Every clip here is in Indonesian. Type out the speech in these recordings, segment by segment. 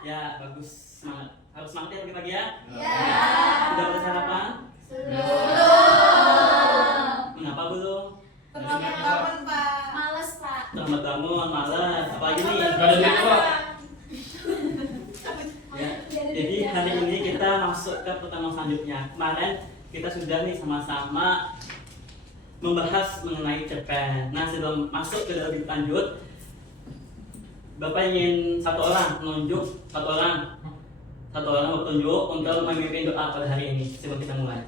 Ya, bagus. Semangat. Harus semangat ya pagi-pagi ya. Ya. Sudah udah sarapan? Belum. Mengapa belum? Terlambat bangun, Pak. Males, Pak. Terlambat bangun, malas. Apalagi nih? Gak ada duit, Pak. Ya. Jadi hari ini kita masuk ke pertemuan selanjutnya. Kemarin kita sudah nih sama-sama membahas mengenai cerpen. Nah, sebelum masuk ke lebih lanjut, Bapak ingin satu orang menunjuk, satu orang bertunjuk untuk memimpin doa pada hari ini sebelum kita mulai.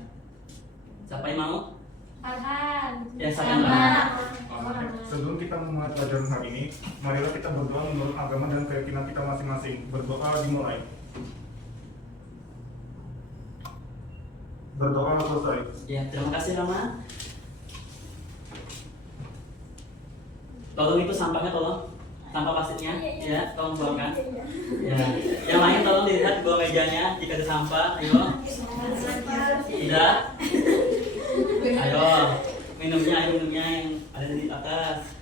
Siapa yang mau? Farhan. Ya, silakan. Sebelum kita memulai pelajaran hari ini, marilah kita berdoa menurut agama dan keyakinan kita masing-masing. Berdoa dimulai. Berdoa selesai. Ya, terima kasih Rama. Tolong itu sampahnya tolong. Sampah plastiknya, ya, tolong buangkan. Ya, yang lain tolong dilihat di bawah mejanya jika ada sampah. Ayo. Tidak. Ayo, minumnya yang ada di atas.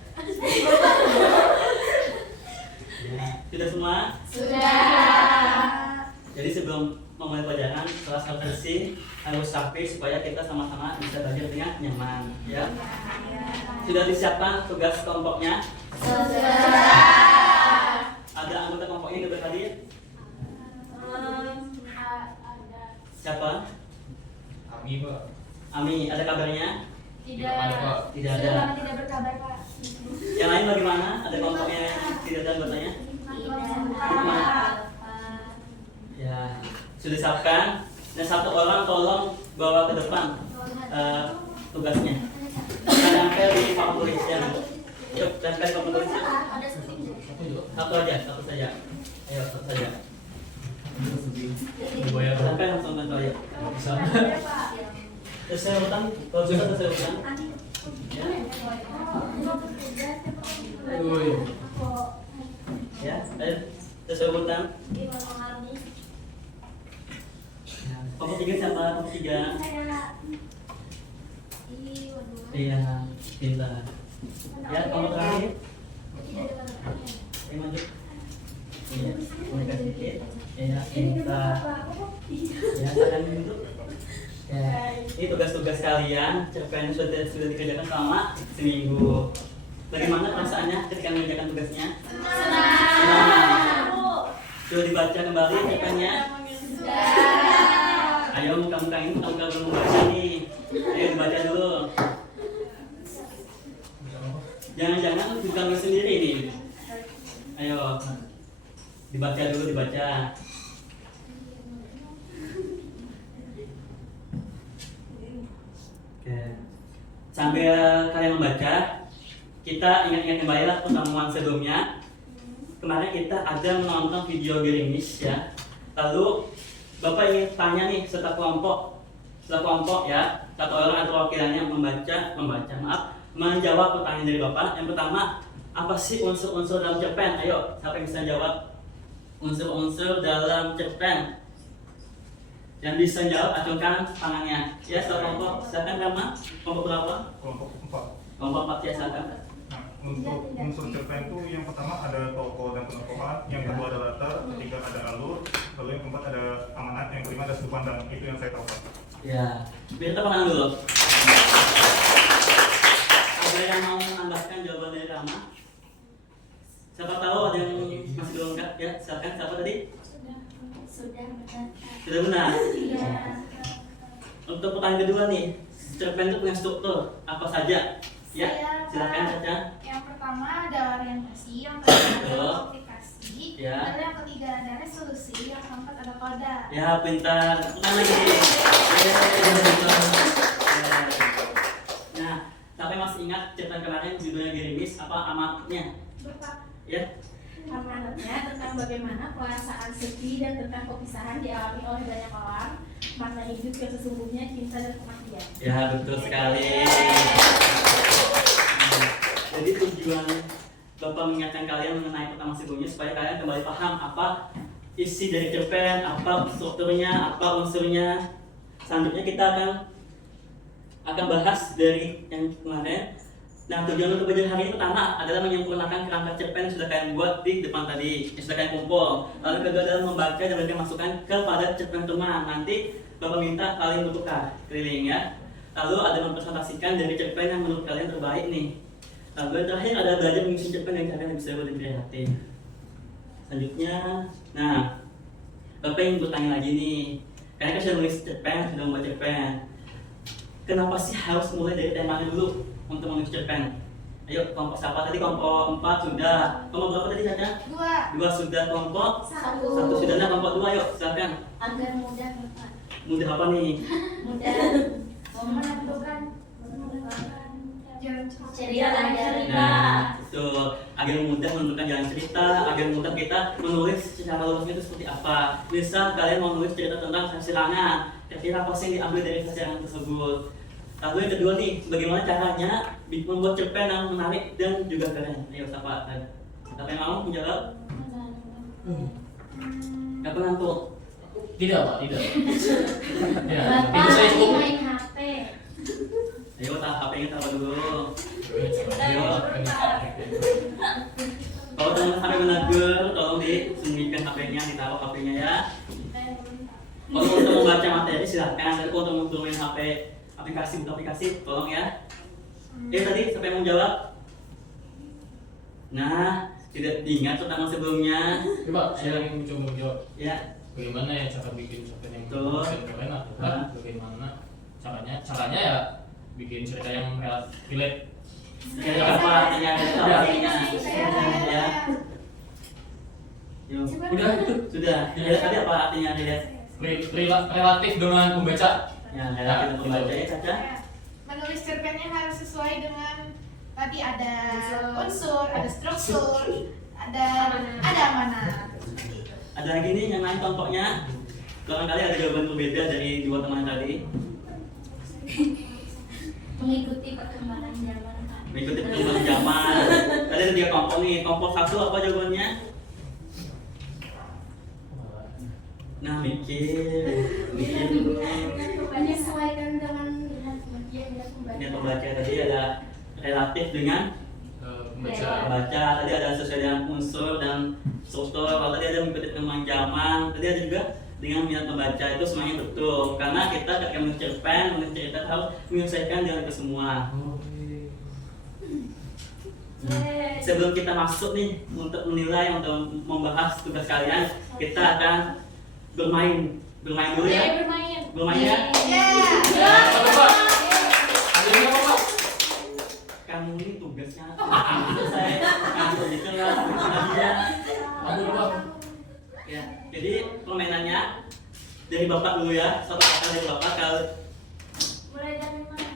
Ya, sudah semua? Sudah. Jadi sebelum memulai pelajaran, kelas harus bersih, harus rapi supaya kita sama-sama bisa belajar dengan nyaman. Ya. Sudah disiapkan tugas kelompoknya? Sudah. Ada anggota kelompoknya yang berhadir? Siapa? Kami, Pak. Ami, ada kabarnya? Tidak. Ada, Pak. Tidak Sudah ada. lama tidak berkabar, Pak. Yang lain bagaimana? Ada kelompoknya yang tidak ada anggotanya? Ya, sudah disiapkan. Dan satu orang tolong bawa ke depan tugasnya. Tempel di papan tulis ya. Yuk, tempel di papan tulis. Satu aja, satu saja. Ayo, satu saja. Dibayar, Pak. Tempel langsung tempel ya. Bisa. Sesuai urutan, kalau bisa sesuai urutan. Ya. Woi. Ya, ayo sesuai urutan. Kelompok 3 siapa? Kelompok 3. Iya, pintar. Ya, kelompok terakhir. Ayo maju. Iya, mereka sedikit. Ya, pintar. Ya, silakan duduk. Ya, ini tugas-tugas kalian. Cerpen sudah dikerjakan selama seminggu. Bagaimana perasaannya ketika mengerjakan tugasnya? Senang. Sudah dibaca kembali cerpennya? Ayo muka-muka ini, muka-muka belum membaca nih. Ayo dibaca dulu. Jangan-jangan bukan kamu sendiri nih. Ayo dibaca dulu, dibaca. Oke. Sambil kalian membaca, kita ingat-ingat kembali lah pertemuan sebelumnya. Kemarin kita ada menonton video gerimis ya. Lalu Bapak ingin tanya nih setelah kelompok ya, satu orang atau wakilannya menjawab pertanyaan dari Bapak. Yang pertama, apa sih unsur-unsur dalam cerpen? Ayo, siapa yang bisa jawab unsur-unsur dalam cerpen? Yang bisa jawab, acungkan tangannya. Ya, satu kelompok. Silakan Rama. Kelompok berapa? Kelompok 4. Kelompok 4 ya, silakan. Nah, untuk unsur cerpen itu yang pertama ada tokoh dan penokohan, yang kedua ada latar, ketiga ada alur, lalu yang keempat ada amanat, yang kelima ada sudut pandang. Itu yang saya tahu, Pak. Ya, biar kita pandangan dulu. Ada yang mau menambahkan jawaban dari Rama? Siapa tahu ada yang masih belum lengkap ya? Silakan, siapa tadi? Sudah benar. Sudah benar. Iya. Untuk pertanyaan kedua nih, cerpen itu punya struktur apa saja? Ya, Saya, silakan Pak. saja. Yang pertama ada orientasi, yang kedua Betul. ada aplikasi, Ya. lalu yang ketiga ada resolusi, yang keempat ada koda. Ya, pintar. Bukan lagi. Ya, pintar. Ya. Nah, sampai masih ingat cerpen kemarin judulnya gerimis apa amatnya? Bapak, Ya, amanatnya tentang bagaimana perasaan sedih dan tentang perpisahan dialami oleh banyak orang, makna hidup yang sesungguhnya cinta dan kematian. ya betul sekali. Jadi tujuan Bapak mengingatkan kalian mengenai pertama sebelumnya supaya kalian kembali paham apa isi dari cerpen, apa strukturnya, apa unsurnya. Selanjutnya kita akan bahas dari yang kemarin Nah, tujuan untuk belajar hari ini pertama adalah menyempurnakan kerangka cerpen yang sudah kalian buat di depan tadi, yang sudah kalian kumpul. Lalu kedua adalah membaca dan memberikan masukan kepada cerpen teman. Nanti Bapak minta kalian bertukar keliling ya. Lalu ada mempresentasikan dari cerpen yang menurut kalian terbaik nih. Lalu yang terakhir ada belajar menyusun cerpen yang kalian bisa lebih kreatif. Selanjutnya, nah, Bapak ingin bertanya lagi nih. Kalian kan sudah menulis cerpen, sudah membaca cerpen. Kenapa sih harus mulai dari temanya dulu untuk menulis cerpen? Ayo, kelompok siapa tadi? Kelompok 4 sudah. Kelompok berapa tadi Caca? 2. 2 sudah. Kelompok 1 1. sudah. Nah, kelompok 2 yuk, silakan. Agar mudah Bapak. Mudah apa nih? Mudah menentukan cerita dan cerita. Nah, itu agar mudah menentukan jalan cerita, agar mudah kita menulis secara luasnya itu seperti apa. Misal kalian mau menulis cerita tentang sasilana, kira-kira apa sih yang diambil dari sasilana tersebut. Lalu yang kedua nih, bagaimana caranya membuat cerpen yang menarik dan juga keren. Ayo, siapa yang mau menjawab? Gak pengantuk. Tidak Pak, tidak. Ya, Bapak itu saya lagi cukup. main HP. Ayo, HP-nya taruh dulu. Ayo. Kalau teman-teman HP menegur, tolong disembunyikan HP-nya, ditaruh HP-nya ya. Kalau untuk membaca materi silahkan, tapi kalau untuk bermain HP aplikasi, buka aplikasi, tolong ya. Tadi siapa yang mau jawab? Nah, tidak diingat pertama sebelumnya. Coba saya ingin mencoba menjawab. Ya, Bagaimana ya cara bikin cerpen yang Betul. keren atau bagaimana caranya ya bikin cerita yang relate. jadi apa artinya? Apa artinya? Ya. Yuk. Udah itu Sudah. Ya, tadi apa artinya dilihat? relatif dengan pembaca. Ya, kita membaca ya, Caca. Menulis cerpennya harus sesuai dengan tadi ada unsur, ada struktur, ada mana. Ada lagi nih yang lain contohnya. Barangkali ada jawaban berbeda dari dua teman tadi. Mengikuti perkembangan zaman. Mengikuti perkembangan zaman. Tadi ada 3 kelompok nih. Kelompok 1 apa jawabannya? Nah, mikir dulu. Menyesuaikan dengan minat Ini pembaca tadi ada relatif dengan pembaca. Tadi ada sesuai dengan unsur dan struktur. Kalau tadi ada mengikuti perkembangan zaman. Tadi ada juga dengan minat membaca. Itu semuanya betul. Karena kita ketika menulis cerpen, menulis cerita harus menyelesaikan dengan itu semua. Sebelum kita masuk nih untuk menilai, untuk membahas tugas kalian, kita akan bermain dulu ya. Bermain ya. Kamu ini tugasnya selesai. Kamu gitu lah. Ya. Jadi permainannya dari Bapak dulu ya. Satu kata dari Bapak kalau Mulai dari mana?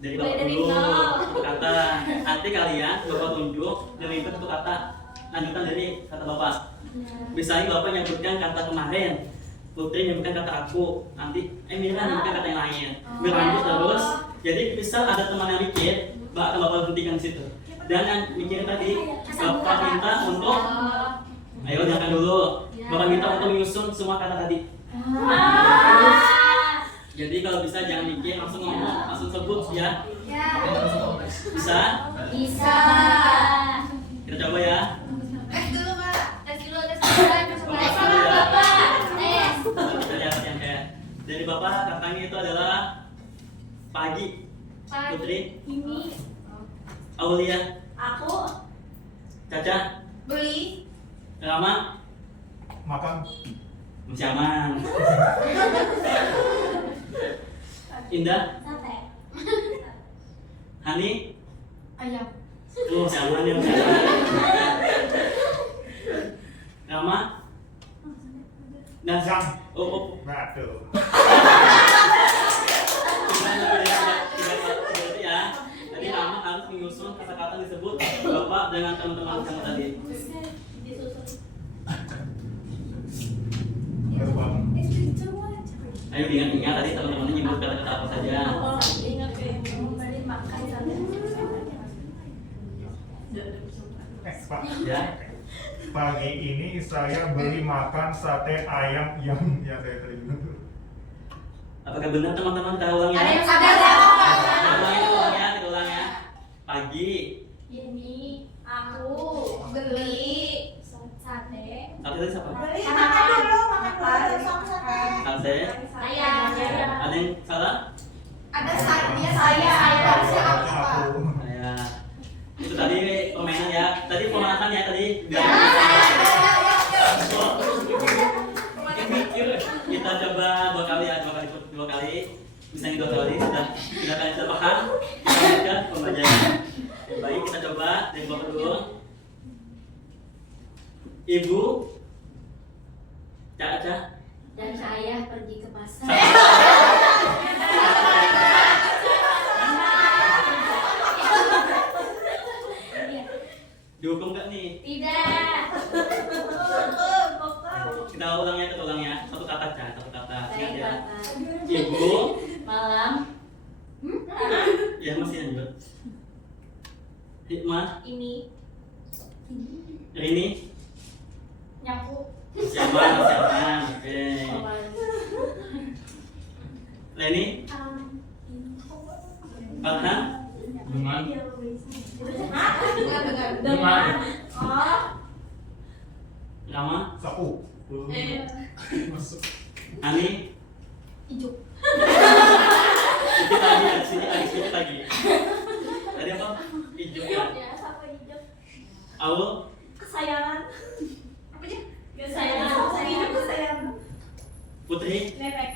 dari Mulai Bapak dari dulu nol. satu kata. Nanti kalian Bapak tunjuk dan ikut satu kata. Lanjutan dari kata Bapak. Misalnya Bapak nyebutkan kata kemarin, Putri nyebutkan kata aku, nanti Mira nyebutkan kata yang lain. Berlanjut terus. Jadi misal ada teman yang mikir, Bapak hentikan di situ. Dan yang mikir tadi, Bapak minta untuk, ayo jangan dulu. Bapak minta untuk menyusun semua kata tadi. Jadi kalau bisa jangan mikir, langsung ngomong, langsung sebut ya. Bisa? Bisa. Kita coba ya. Tes dulu. Sama Bapak. Tes. Kita lihat yang kayak dari Bapak katanya itu adalah pagi. Putri, Ini Aulia, aku Caca, Beli. Rama, Makan. masih aman. Indah, sate. Hani, Ayam. masih aman ya, masih aman. Rama, dan Jam. oh. Waduh. Ya. Tadi Rama harus menyusun kata-kata disebut Bapak dengan teman-teman kamu tadi. Baru Bang. Ayo ingat-ingat tadi teman-temannya nyebut kata-kata apa saja. Pak. Ya. Pagi ini saya beli makan sate ayam yang saya tadi bilang. Apakah benar teman-teman kita ulang ya? Ada yang sadar Kita ulang ya. Kita ulang ya. Pagi. Ini aku beli sate. Sate tadi siapa? Beli makan dulu, Sate. Saya. Ada yang salah? Ada saya. Harusnya aku. Saya. Itu tadi permainan ya. Tadi pemanasan ya tadi. Kita coba 2 kali ya, 2 kali. Misalnya 2 kali sudah kalian sudah paham. Kita lanjutkan pembelajaran. Baik, kita coba dari bawah dulu. Ibu, Caca. Dan saya pergi ke pasar. Dihukum gak nih? Tidak. Kita ulang ya. Satu kata Caca, satu kata. Ingat Baik, ya. Bapak. Ibu, Malam ya masih lanjut. Hikmah, ini Rini, nyapu. siapa? Oke. Leni, Farhan, Dengan Dengan. Oh. Rama, Sapu. masuk. Ani, Ijuk. sedikit lagi, sedikit lagi. Tadi apa? Hijau ya. Ya, sampai ijuk. Aul, Kesayangan. Apa aja? Kesayangan. Putri, Bebek.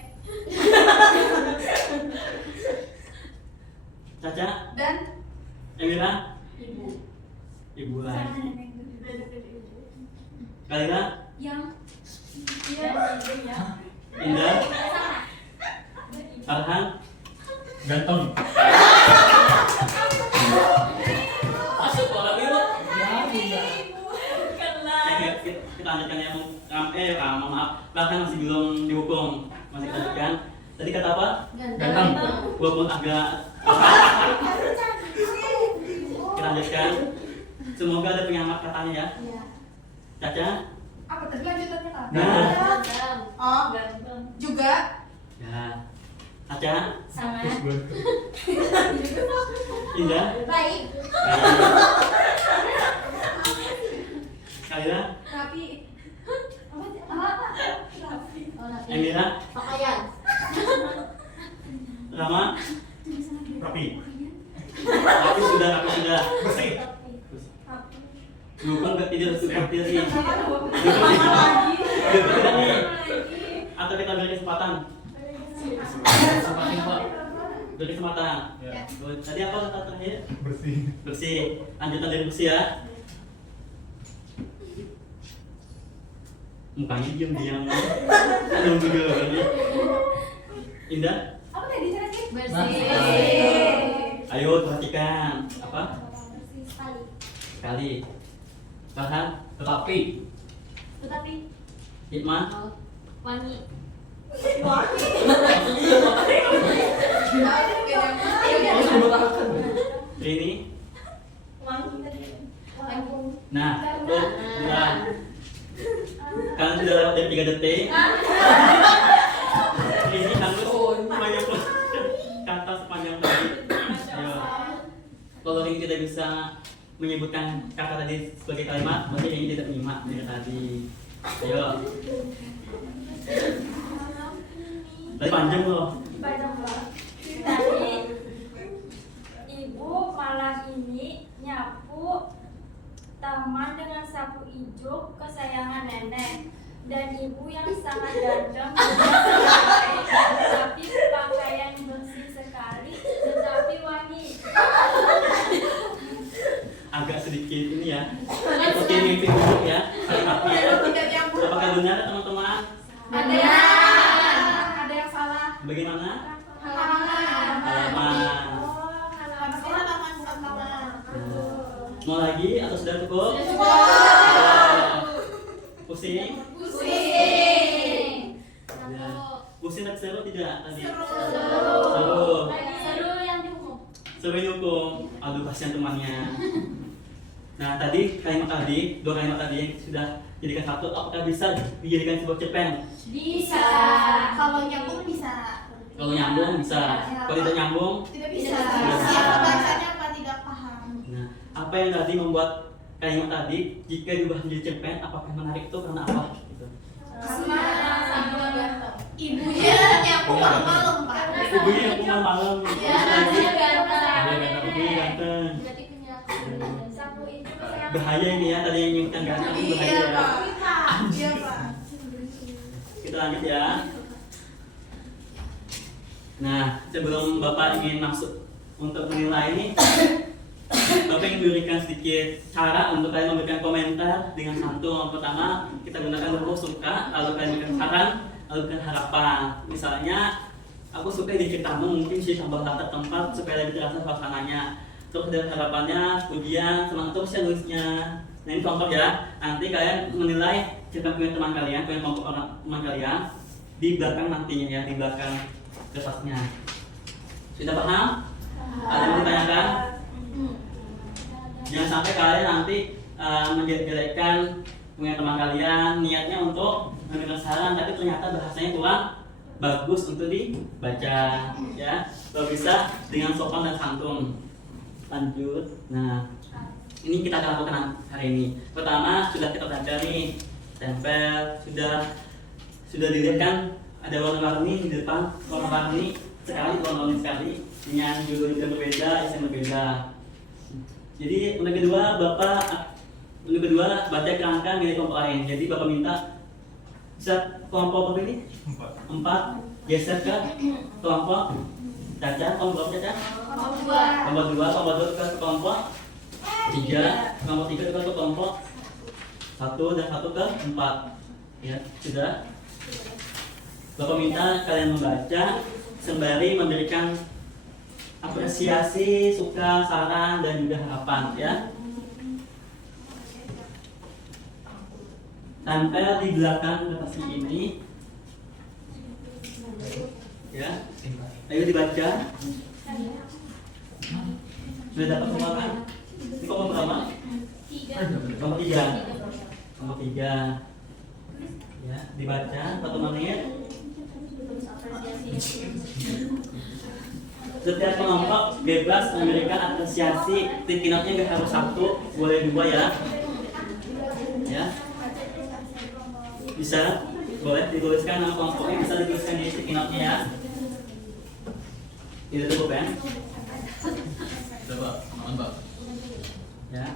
Caca, Dan Emira, Ibu. Ibu lagi. Kalina, yang Indah, Farhan, Ganteng. masuk orang itu. Ya, Kita lanjutkan yang Rama, maaf. Bahkan masih belum dihukum. Masih kita lanjutkan. Tadi kata apa? Ganteng. Walaupun agak kita lanjutkan. Semoga ada pengamat katanya ya. Caca, apa tadi lanjutannya kan? nah, Ganteng. Oh, Ganteng. juga ya. Caca, Sangat Indah, baik. Kalina, rapi. Emira, Pakaian. Rama, Rapi. tapi sudah. Bersih. Dihukum gak tidur seperti ini. Lagi. Dihukum tidak nih? Atau kita beri kesempatan? Kesempatan, Pak. Beri kesempatan. Ya. Tadi apa kata terakhir? Bersih. Bersih. Lanjutan dari bersih ya. Mukanya diam-diam. Nunggu dulu lagi. Indah, Apa tadi caranya? Bersih. ayo perhatikan. Apa? Bersih sekali. Sekali. Farhan, Tetapi Tetapi Hikmah, wangi. Rini. Wangi. Nah, tuh, dua. Kalian sudah lewat dari 3 detik. Ini harus banyak kata sepanjang tadi. Ayo. Kalau Rini tidak bisa menyebutkan kata tadi sebagai kalimat, berarti Rini tidak menyimak dari tadi. Ayo. Tadi panjang loh. Tadi ibu malam ini nyapu taman dengan sapu ijuk kesayangan nenek dan ibu yang sangat ganteng tapi pakaian bersih sekali tetapi wangi. Agak sedikit ini ya. Seperti mimpi buruk ya. Kalimatnya. Tidak nyambung. Apakah benar teman-teman? Ada yang salah. Bagaimana? Halaman. Halaman. Halaman bukan halaman. Mau lagi atau sudah cukup? Pusing? Pusing. Ya. Pusing dan seru tidak tadi? Seru. Seru yang dihukum. Seru dihukum. Aduh kasihan temannya. Nah tadi kalimat tadi, 2 kalimat tadi yang sudah jadikan satu, apakah bisa dijadikan sebuah cerpen? Bisa. Kalau nyambung bisa. Kalau nyambung bisa. Kalau tidak nyambung, Tidak bisa. Tidak bisa. Siapa bacanya apa tidak paham. apa yang tadi membuat kalimat tadi jika diubah menjadi cerpen apakah menarik itu karena apa gitu. Sama ibunya nyapu malam-malam Pak. Ibunya yang pulang malam Iya, lagi dia ganteng. ibunya ganteng. Jadi kenyataan sapu itu saya Bahaya ini ya tadi yang nyingkan ganteng itu bahaya Iya ya. Pak. Iya Pak. Kita lanjut ya. Nah, sebelum Bapak ingin masuk untuk menilai ini, Bapak ingin berikan sedikit cara untuk kalian memberikan komentar dengan santun. Yang pertama, kita gunakan verb suka, lalu kalian berikan saran, lalu berikan harapan. Misalnya, aku suka di ceritamu, mungkin sih tambah latar tempat supaya lebih terasa suasananya. Terus dari harapannya, pujian, semangat terus ya nulisnya. Nah ini contoh ya, nanti kalian menilai cerita punya teman kalian, punya kelompok orang teman kalian di belakang nantinya ya, di belakang kertasnya. Sudah paham? Ada yang mau ditanyakan? Jangan sampai kalian nanti menjelek-jelekkan punya teman kalian, niatnya untuk memberikan saran, tapi ternyata bahasanya kurang bagus untuk dibaca, ya. Kalau bisa dengan sopan dan santun. Lanjut. Nah, ini kita akan lakukan hari ini. Pertama sudah kita baca nih, tempel sudah dilihat kan ada warna-warni di depan, warna-warni sekali dengan judul yang berbeda, isi yang berbeda. Jadi untuk kedua baca kerangka milik kelompok lain. Jadi Bapak minta bisa kelompok berapa ini? 4 geser ke kelompok Caca, kelompok Caca? Kelompok 2 ke kelompok 3, kelompok 3 ke kelompok 1 dan 1 ke 4. Ya, sudah. Bapak minta kalian membaca sembari memberikan apresiasi, suka, saran dan juga harapan ya. Tempel di belakang kertas ini. Ya. Ayo dibaca. Sudah dapat semua kan? Ini kelompok berapa? Kelompok 3. Kelompok 3. Ya, dibaca 1 menit. Setiap kelompok bebas memberikan apresiasi. Sticky note-nya nggak harus 1, boleh 2 ya. Ya. Bisa, boleh dituliskan nama kelompoknya, bisa dituliskan di sticky note-nya ya. Itu cukup ya. Coba, aman Pak. Ya.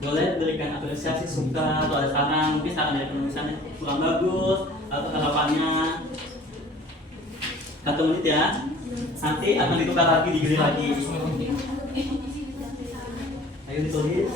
Boleh berikan apresiasi, suka, atau ada saran, mungkin saran dari penulisannya kurang bagus, atau harapannya 1 menit ya. Nanti akan ditukar lagi, digilir lagi. Ayo ditulis.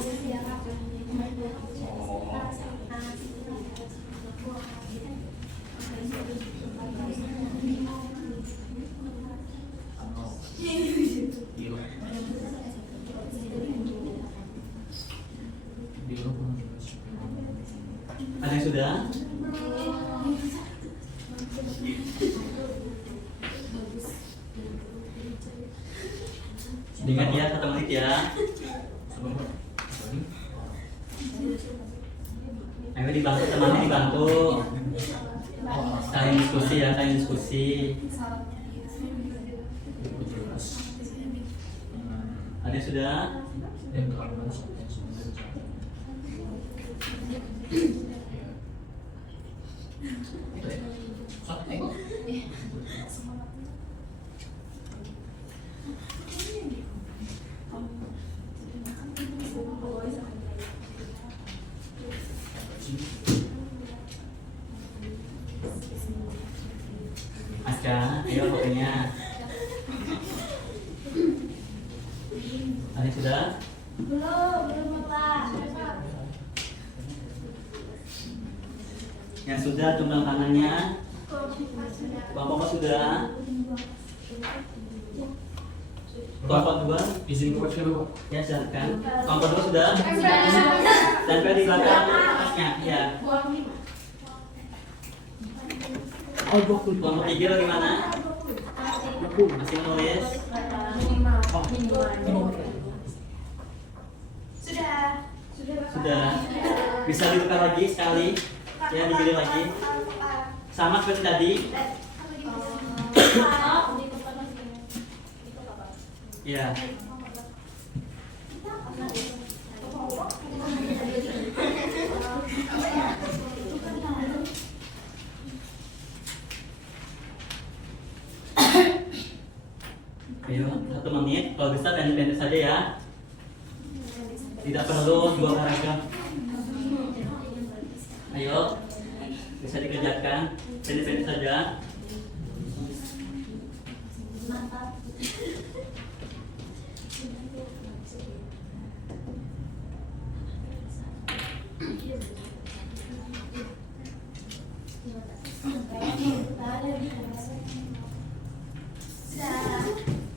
Ada yang sudah? Ingat ya 1 menit ya. Ayo dibantu temannya, dibantu. Saling diskusi ya, saling diskusi. Ada yang sudah? Aska, ayo pokoknya. Ada yang sudah? belum Pak. Yang sudah tumbang tangannya. Bapak sudah? Kelompok 2? Izin kepada siapa Pak? Ya silakan. Kelompok 2 sudah? Dan di belakang atasnya, ya. Kelompok 3 bagaimana? Masih menulis? Sudah. Bisa ditukar lagi sekali. Ya, digilir lagi. Sama seperti tadi. Ya. Kalau bisa pendek-pendek saja ya. Tidak perlu 2 paragraf. Ayo, bisa dikerjakan. Pendek-pendek saja.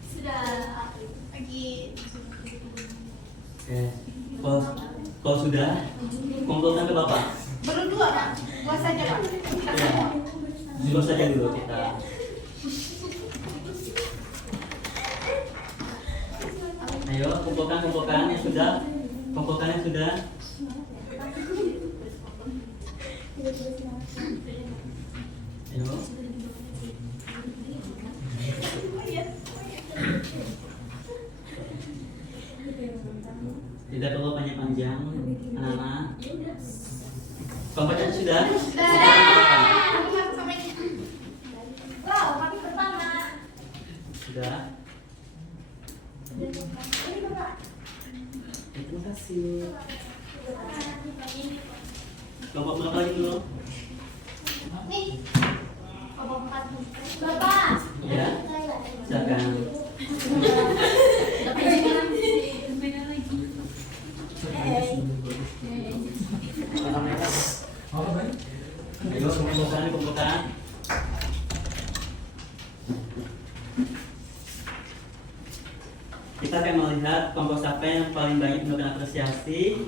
Sudah Lagi Oke. Kalau sudah, kumpulkan ke Bapak. berdua Pak, dua saja Pak. Ya. Dulu saja dulu kita. Ayo, kumpulkan yang sudah. Kumpulkan yang sudah. Ayo. Tidak perlu panjang-panjang, anak-anak. Kelompoknya sudah? Aku masuk sama ini. wow, kami pertama. Sudah. Ini Bapak. Terima kasih. Kelompok berapa lagi dulu? Nih. Bapak. Ya. Silakan. Ayo, kumpulkan. Kita akan melihat kelompok siapa yang paling banyak mendapatkan apresiasi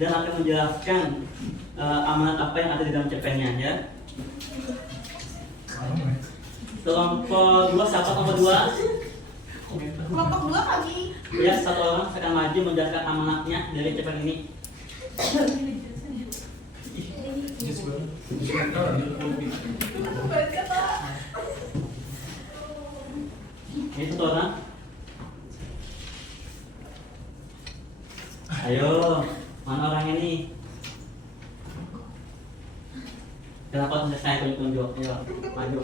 dan akan menjelaskan amanat apa yang ada di dalam cerpennya ya. Kelompok 2, siapa kelompok 2? Kelompok 2 kami. Ya, satu orang akan maju menjelaskan amanatnya dari cerpen ini. Ini satu orang. Ayo, mana orangnya nih? Kenapa saya tunjuk? Ayo, maju.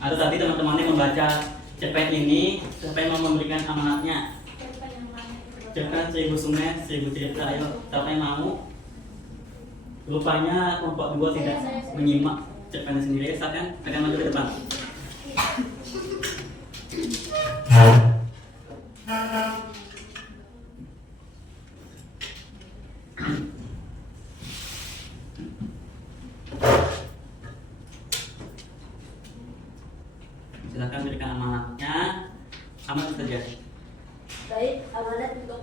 Atau tadi teman-teman yang membaca cerpen ini, siapa yang mau memberikan amanatnya? Cerpen 1000 sungai, 1000 cerita. Ayo, siapa yang mau? Rupanya kelompok 2 tidak menyimak cerpennya sendiri. Silakan, akan maju ke depan. Silakan berikan amanatnya. Amanat saja. Baik, amanat untuk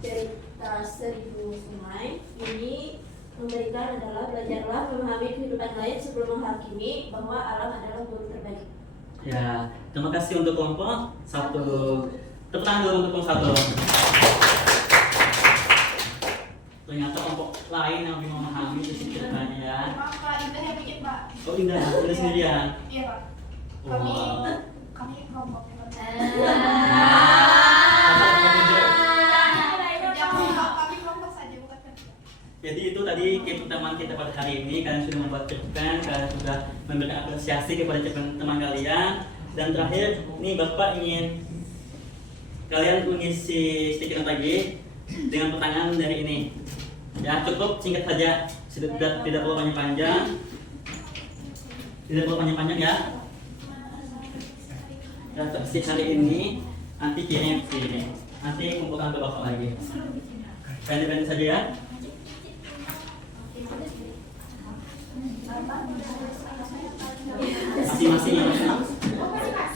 cerita 1000 sungai ini memberikan adalah belajarlah memahami kehidupan lain sebelum menghakimi bahwa alam adalah guru terbaik. Ya, terima kasih untuk kelompok 1. Tepuk tangan dulu untuk kelompok 1. Ternyata kelompok lain yang lebih memahami isi ceritanya ya. Maaf Pak, Indah yang bikin Pak. Oh Indah, Indah sendirian. Iya Pak. Wow. Kami kelompoknya Pak. Kami kelompok saja bukan kerja. Jadi itu tadi pertemuan kita pada hari ini. Kalian sudah membuat cerpen, kalian sudah memberikan apresiasi kepada cerpen teman kalian. Dan terakhir, nih Bapak ingin kalian mengisi stiker lagi dengan pertanyaan dari ini. Ya cukup singkat saja, tidak perlu panjang-panjang. Tidak perlu panjang-panjang ya. Dan versi hari ini nanti kirim ke sini. Nanti kumpulkan ke Bapak lagi. Pendek-pendek saja ya.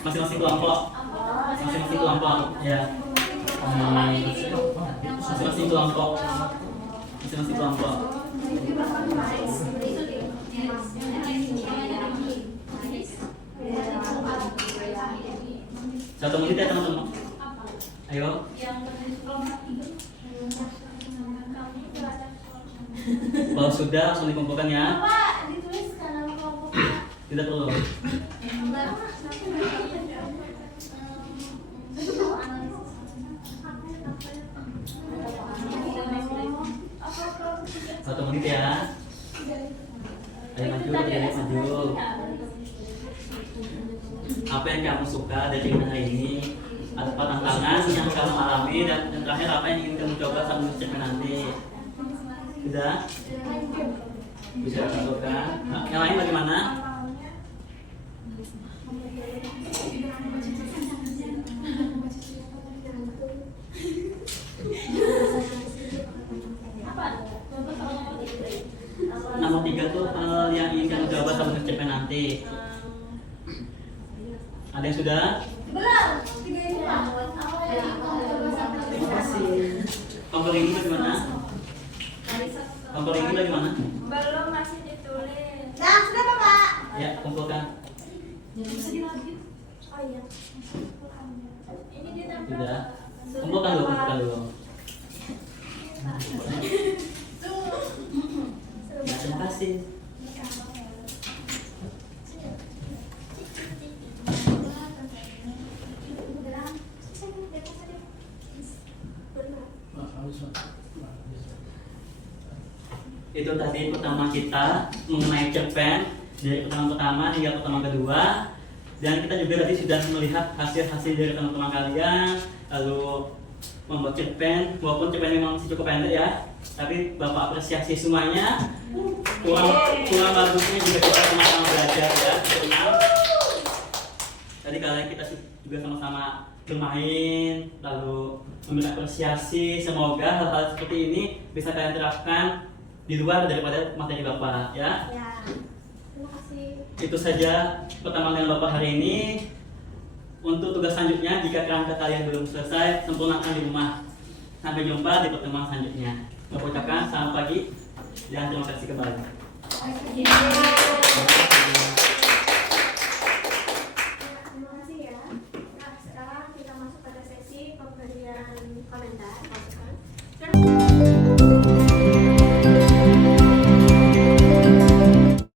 Masing-masing kelompok. Masing-masing kelompok ya. Masing-masing kelompok. Masing-masing kelompok. Satu menit ya teman-teman. Ayo. Kalau sudah langsung dikumpulkan ya. Bapak, dituliskan nama kelompoknya. Tidak perlu. Satu menit ya. Ayo maju, maju. yang kamu suka dari cerpen hari ini? Apa tantangan yang kamu alami dan terakhir apa yang ingin kamu coba saat menulis cerpen nanti? Sudah? Bisa lakukan. Nah, yang lain bagaimana? Nomor 3 tuh hal yang ingin kamu coba saat menulis cerpen nanti. Ada yang sudah? Belum. 3 ini Pak. Terima kasih. Kompor ini bagaimana? Kompor ini bagaimana? Belum, masih ditulis. Nah, sudah Bapak. Ya, kumpulkan. Oh iya. Ini ditempel. Sudah. Kumpulkan dulu, kumpulkan dulu. Ya, terima kasih. Itu tadi pertama kita mengenai cerpen dari pertemuan pertama hingga pertemuan kedua, dan kita juga tadi sudah melihat hasil-hasil dari teman-teman kalian, lalu membuat cerpen, walaupun cerpen memang masih cukup pendek ya, tapi Bapak apresiasi semuanya. Kurang bagusnya juga kita sama-sama belajar ya. Tadi kalian kita juga sama-sama bermain, lalu memberi apresiasi. Semoga hal-hal seperti ini bisa kalian terapkan di luar daripada materi Bapak ya. Ya. Terima kasih. Itu saja pertemuan dengan Bapak hari ini. Untuk tugas selanjutnya, jika kerangka kalian belum selesai, sempurnakan di rumah. Sampai jumpa di pertemuan selanjutnya. Bapak ucapkan selamat pagi dan terima kasih kembali.